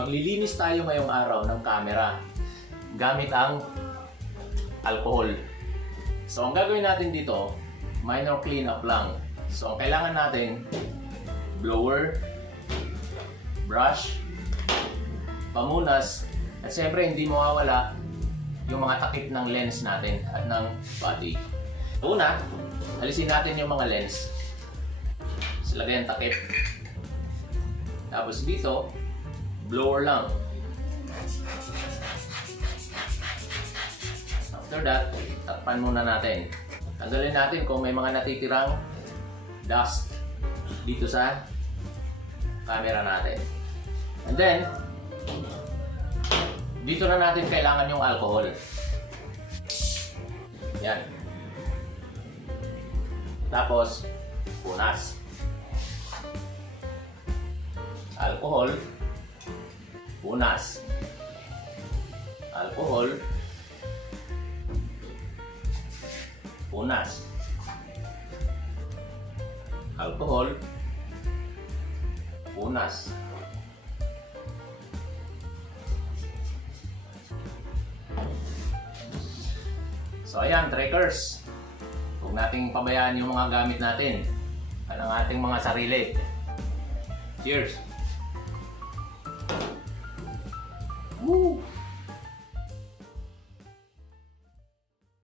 Maglilinis tayo ngayong araw ng camera gamit ang alcohol. So ang gagawin natin dito, minor cleanup lang. So ang kailangan natin, blower, brush, pamunas, at siyempre hindi mawawala yung mga takip ng lens natin at ng body. Una, alisin natin yung mga lens. Silagay ang takip. Tapos dito, blower lang. After that, takpan muna natin. Tanggalin natin kung may mga natitirang dust dito sa camera natin. And then, dito na natin kailangan yung alcohol. Yan. Tapos, punas. Alcohol, punas. Alcohol, punas. Alcohol, punas. So ayan, trekkers. Huwag nating pabayaan yung mga gamit natin at ang ating mga sarili. Cheers! Woo!